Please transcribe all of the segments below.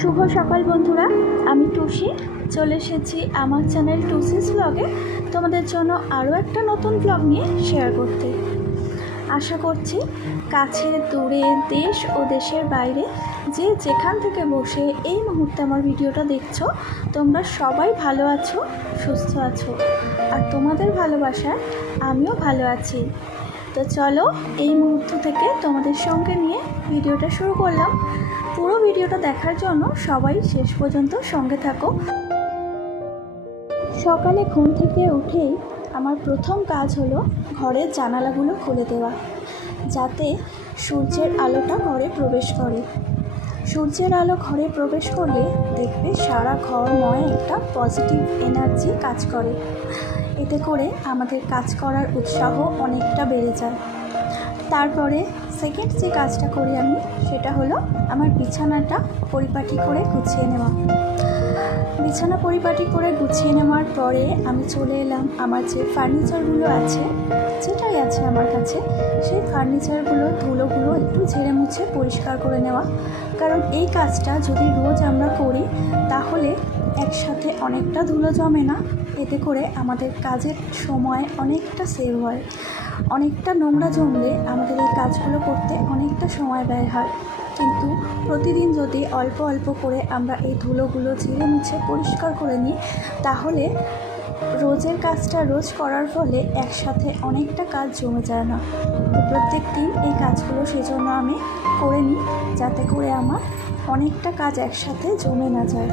শুভ সকাল বন্ধুরা, আমি টুসি চলে এসেছি আমার চ্যানেল টুসিস ব্লগে তোমাদের জন্য আরও একটা নতুন ব্লগ নিয়ে শেয়ার করতে। আশা করছি কাছে দূরে দেশ ও দেশের বাইরে যে যেখান থেকে বসে এই মুহূর্তে আমার ভিডিওটা দেখছো তোমরা সবাই ভালো আছো, সুস্থ আছো, আর তোমাদের ভালোবাসায় আমিও ভালো আছি। তো চলো এই মুহূর্ত থেকে তোমাদের সঙ্গে নিয়ে ভিডিওটা শুরু করলাম। পুরো ভিডিওটা দেখার জন্য সবাই শেষ পর্যন্ত সঙ্গে থাকো। সকালে ঘুম থেকে উঠেই আমার প্রথম কাজ হলো ঘরের জানালাগুলো খুলে দেওয়া, যাতে সূর্যের আলোটা ঘরে প্রবেশ করে। সূর্যের আলো ঘরে প্রবেশ করলে দেখবে সারা ঘরময় একটা পজিটিভ এনার্জি কাজ করে। এতে করে আমাদের কাজ করার উৎসাহ অনেকটা বেড়ে যায়। তারপরে সেকেন্ড যে কাজটা করি আমি, সেটা হলো আমার বিছানাটা পরিপাটি করে গুছিয়ে নেওয়া। বিছানা পরিপাটি করে গুছিয়ে নেওয়ার পরে আমি চলে এলাম আমার যে ফার্নিচারগুলো আছে, যেটাই আছে আমার কাছে, সেই ফার্নিচারগুলো ধুলোগুলো একটু ঝেড়ে মুছে পরিষ্কার করে নেওয়া। কারণ এই কাজটা যদি রোজ আমরা করি তাহলে একসাথে অনেকটা ধুলো জমে না। এতে করে আমাদের কাজের সময় অনেকটা সেভ হয়। অনেকটা নোংরা জমলে আমাদের এই কাজগুলো করতে অনেকটা সময় ব্যয় হয়। কিন্তু প্রতিদিন যদি অল্প অল্প করে আমরা এই ধুলোগুলো ঝেড়ে মুছে পরিষ্কার করে নিই, তাহলে রোজের কাজটা রোজ করার ফলে একসাথে অনেকটা কাজ জমে যায় না। তো প্রত্যেক দিন এই কাজগুলো সেজন্য আমি করে নিই, যাতে করে আমার অনেকটা কাজ একসাথে জমে না যায়।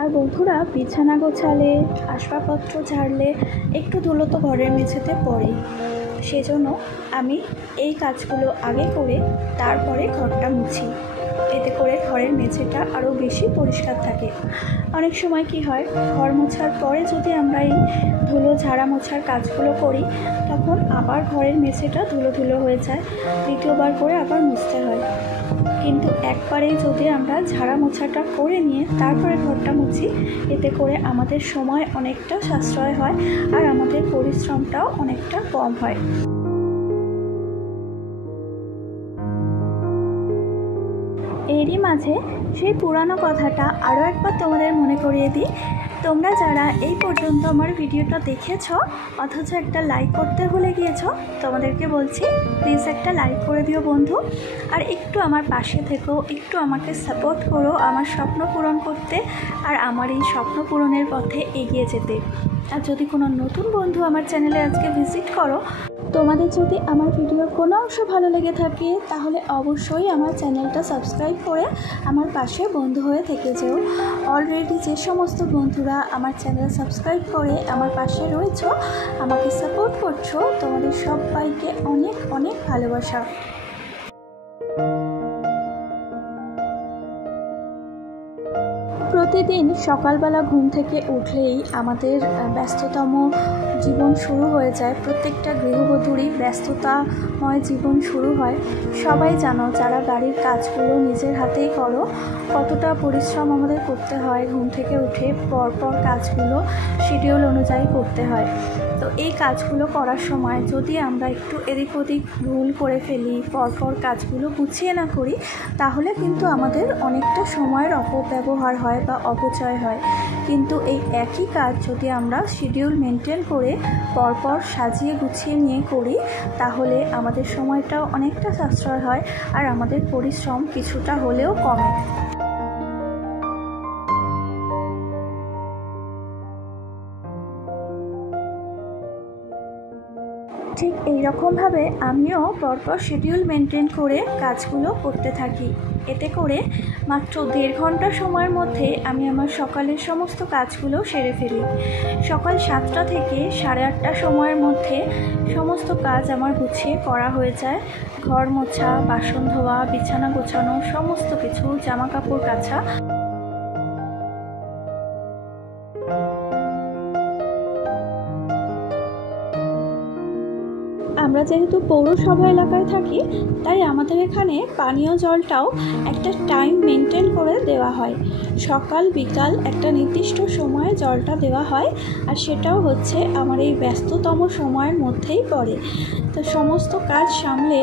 আর বন্ধুরা, বিছানা গোছালে, আসবাবপত্র ঝাড়লে একটু ধুলো তো ঘরের মেঝেতে পড়েই। সেজন্য আমি এই কাজগুলো আগে করে তারপরে ঘরটা মুছি। এতে করে ঘরের মেঝেটা আরও বেশি পরিষ্কার থাকে। অনেক সময় কি হয়, ঘর মোছার পরে যদি আমরা এই ধুলো ঝাড়া মোছার কাজগুলো করি, তখন আবার ঘরের মেঝেটা ধুলো ধুলো হয়ে যায়, দ্বিতীয়বার করে আবার মুছতে হয়। কিন্তু একবারেই যদি আমরা ঝাড়া মোছাটা করে নিয়ে তারপরে ঘরটা মুছি, এতে করে আমাদের সময় অনেকটা সাশ্রয় হয় আর আমাদের পরিশ্রমটাও অনেকটা কম হয়। এরই মাঝে সেই পুরানো কথাটা আরও একবার তোমাদের মনে করিয়ে দিই। তোমরা যারা এই পর্যন্ত আমার ভিডিওটা দেখেছ অথচ একটা লাইক করতে ভুলে গিয়েছ, তোমাদেরকে বলছি প্লিজ একটা লাইক করে দিও বন্ধু। আর একটু আমার পাশে থেকো, একটু আমাকে সাপোর্ট করো আমার স্বপ্ন পূরণ করতে আর আমার এই স্বপ্ন পূরণের পথে এগিয়ে যেতে। আর যদি কোনো নতুন বন্ধু আমার চ্যানেলে আজকে ভিজিট করো, তোমাদের যদি আমার ভিডিওর কোনো অংশ ভালো লেগে থাকে তাহলে অবশ্যই আমার চ্যানেলটা সাবস্ক্রাইব করে আমার পাশে বন্ধু হয়ে থেকে যেও। অলরেডি যে সমস্ত বন্ধুরা আমার চ্যানেল সাবস্ক্রাইব করে আমার পাশে রয়েছো, আমাকে সাপোর্ট করছো, তোমাদের সবাইকে অনেক অনেক ভালোবাসা। প্রতিদিন সকালবেলা ঘুম থেকে উঠলেই আমাদের ব্যস্ততম জীবন শুরু হয়ে যায়। প্রত্যেকটা গৃহবধূরই ব্যস্ততাময় জীবন শুরু হয়। সবাই জানো যারা বাড়ির কাজগুলো নিজের হাতেই করো, কতটা পরিশ্রম আমাদের করতে হয়। ঘুম থেকে উঠে পরপর কাজগুলো শিডিউল অনুযায়ী করতে হয়। তো এই কাজগুলো করার সময় যদি আমরা একটু এদিক ওদিক ভুল করে ফেলি, পরপর কাজগুলো গুছিয়ে না করি, তাহলে কিন্তু আমাদের অনেকটা সময়ের অপব্যবহার হয় বা অপচয় হয়। কিন্তু এই একই কাজ যদি আমরা শিডিউল মেনটেন করে পরপর সাজিয়ে গুছিয়ে নিয়ে করি, তাহলে আমাদের সময়টাও অনেকটা সাশ্রয় হয় আর আমাদের পরিশ্রম কিছুটা হলেও কমে। ঠিক এইরকমভাবে আমিও পরপর শিডিউল মেনটেন করে কাজগুলো করতে থাকি। এতে করে মাত্র 1.5 ঘন্টা সময়ের মধ্যে আমি আমার সকালের সমস্ত কাজগুলো সেরে ফেলি। সকাল 7টা থেকে 8:30 সময়ের মধ্যে সমস্ত কাজ আমার গুছিয়ে করা হয়ে যায়। ঘর মোছা, বাসন ধোয়া, বিছানা গোছানো, সমস্ত কিছু, জামা কাপড় কাচা। আমরা যেহেতু পৌরসভা এলাকায় থাকি, তাই আমাদের এখানে পানীয় জলটাও একটা টাইম মেনটেন করে দেওয়া হয়। সকাল বিকাল একটা নির্দিষ্ট সময়ে জলটা দেওয়া হয়, আর সেটাও হচ্ছে আমার এই ব্যস্ততম সময়ের মধ্যেই পড়ে। তো সমস্ত কাজ সামলে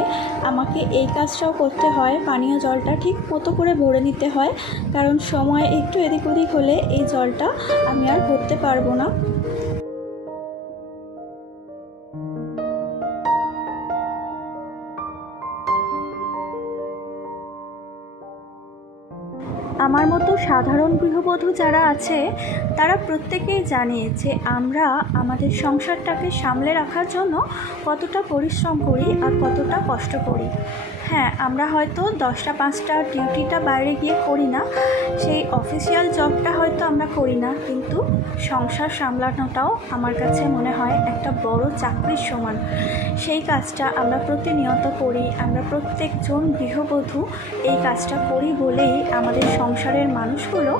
আমাকে এই কাজটাও করতে হয়, পানীয় জলটা ঠিক মতো করে ভরে নিতে হয়, কারণ সময় একটু এদিক ওদিক হলে এই জলটা আমি আর ভরতে পারবো না। আমার মতো সাধারণ গৃহবধূ যারা আছে তারা প্রত্যেকেই জানে যে আমরা আমাদের সংসারটাকে সামলে রাখার জন্য কতটা পরিশ্রম করি আর কতটা কষ্ট করি। হ্যাঁ, আমরা হয়তো 10টা 5টার ডিউটিটা বাইরে গিয়ে করি না, সেই অফিসিয়াল জবটা হয়তো আমরা করি না, কিন্তু সংসার সামলানোটাও আমার কাছে মনে হয় একটা বড় চাকরির সমান। সেই কাজটা আমরা প্রতিনিয়ত করি, আমরা প্রত্যেকজন গৃহবধূ এই কাজটা করি বলেই আমাদের সংসারের মানুষগুলো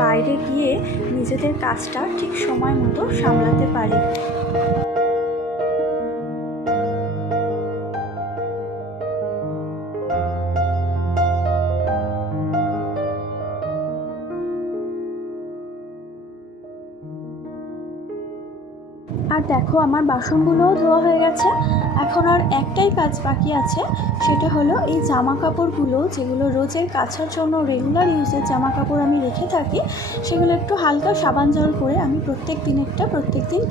বাইরে গিয়ে নিজেদের কাজটা ঠিক সময় মতো সামলাতে পারে। আর দেখো, আমার বাসনগুলোও ধোয়া হয়ে গেছে। এখন আর একটাই কাজ বাকি আছে, সেটা হলো এই জামা কাপড়গুলো যেগুলো রোজের কাচার জন্য রেগুলার ইউজের জামা কাপড় আমি রেখে থাকি, সেগুলো একটু হালকা সাবান জল করে আমি প্রত্যেক দিন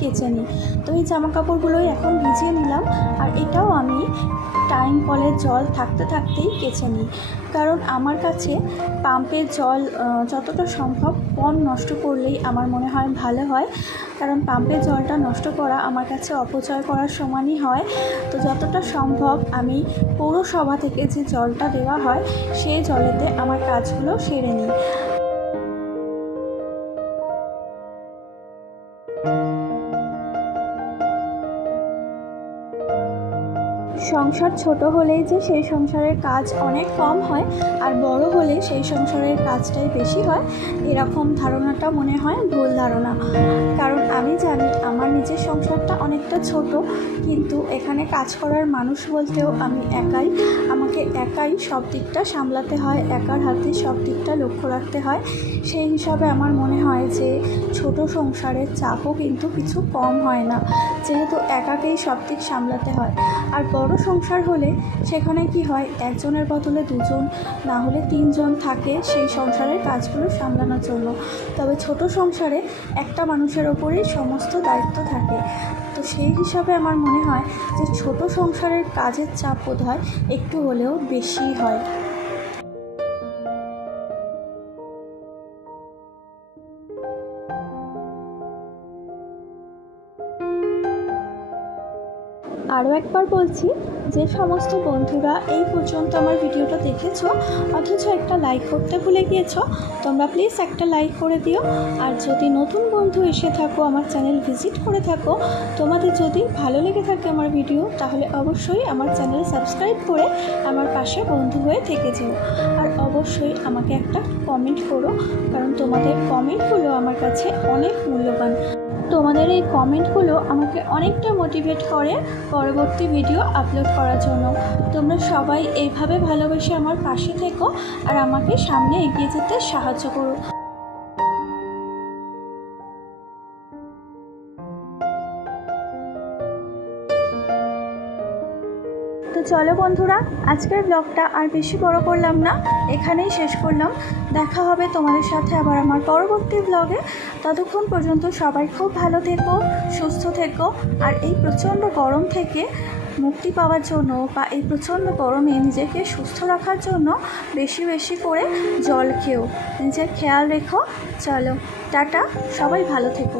কেচে নিই। তো এই জামা কাপড়গুলোই এখন ভিজিয়ে নিলাম, আর এটাও আমি টাইম কলের জল থাকতে থাকতেই কেচে নিই, কারণ আমার কাছে পাম্পের জল যতটা সম্ভব কম নষ্ট করলেই আমার মনে হয় ভালো হয়, কারণ পাম্পের জলটা নষ্ট করা আমার কাছে অপচয় করার সমানই হয়। তো যতটা সম্ভব আমি পৌরসভা থেকে যে জলটা দেওয়া হয় সেই জলেতে আমার কাজগুলো সেরে নিই। সংসার ছোট হলেই যে সেই সংসারের কাজ অনেক কম হয়, আর বড় হলে সেই সংসারের কাজটাই বেশি হয়, এরকম ধারণাটা মনে হয় ভুল ধারণা। কারণ আমি জানি আমার নিজের সংসারটা অনেকটা ছোট, কিন্তু এখানে কাজ করার মানুষ বলতেও আমি একাই, আমাকে একাই সব দিকটা সামলাতে হয়, একার হাতে সব দিকটা লক্ষ্য রাখতে হয়। সেই হিসাবে আমার মনে হয় যে ছোট সংসারের চাপও কিন্তু কিছু কম হয় না, যেহেতু একাকেই সব দিক সামলাতে হয়। আর বড় সংসার হলে সেখানে কি হয়, একজনের বদলে দুজন, না হলে 3 জন থাকে সেই সংসারের কাজগুলো সামলানোর জন্য। তবে ছোট সংসারে একটা মানুষের ওপরেই সমস্ত দায়িত্ব থাকে। তো সেই হিসাবে আমার মনে হয় যে ছোট সংসারের কাজের চাপ বোধহয় একটু হলেও বেশি হয়। আরও একবার বলছি, যে সমস্ত বন্ধুরা এই পর্যন্ত আমার ভিডিওটা দেখেছো অথচ একটা লাইক করতে ভুলে গিয়েছো, তোমরা প্লিজ একটা লাইক করে দিও। আর যদি নতুন বন্ধু এসে থাকো, আমার চ্যানেল ভিজিট করে থাকো, তোমাদের যদি ভালো লেগে থাকে আমার ভিডিও, তাহলে অবশ্যই আমার চ্যানেল সাবস্ক্রাইব করে আমার পাশে বন্ধু হয়ে থেকে যেও। আর অবশ্যই আমাকে একটা কমেন্ট করো, কারণ তোমাদের কমেন্টগুলো আমার কাছে অনেক মূল্যবান। তোমাদের এই কমেন্টগুলো আমাকে অনেকটা মোটিভেট করে পরবর্তী ভিডিও আপলোড করার জন্য। তোমরা সবাই এইভাবে ভালোবেসে আমার পাশে থেকো আর আমাকে সামনে এগিয়ে যেতে সাহায্য করো। তো চলো বন্ধুরা, আজকের ব্লগটা আর বেশি বড় করলাম না, এখানেই শেষ করলাম। দেখা হবে তোমাদের সাথে আবার আমার পরবর্তী ব্লগে। ততক্ষণ পর্যন্ত সবাই খুব ভালো থেকো, সুস্থ থেকো, আর এই প্রচণ্ড গরম থেকে মুক্তি পাওয়ার জন্য বা এই প্রচণ্ড গরমে নিজেকে সুস্থ রাখার জন্য বেশি বেশি করে জল খেও, নিজের খেয়াল রেখো। চলো টাটা, সবাই ভালো থেকো।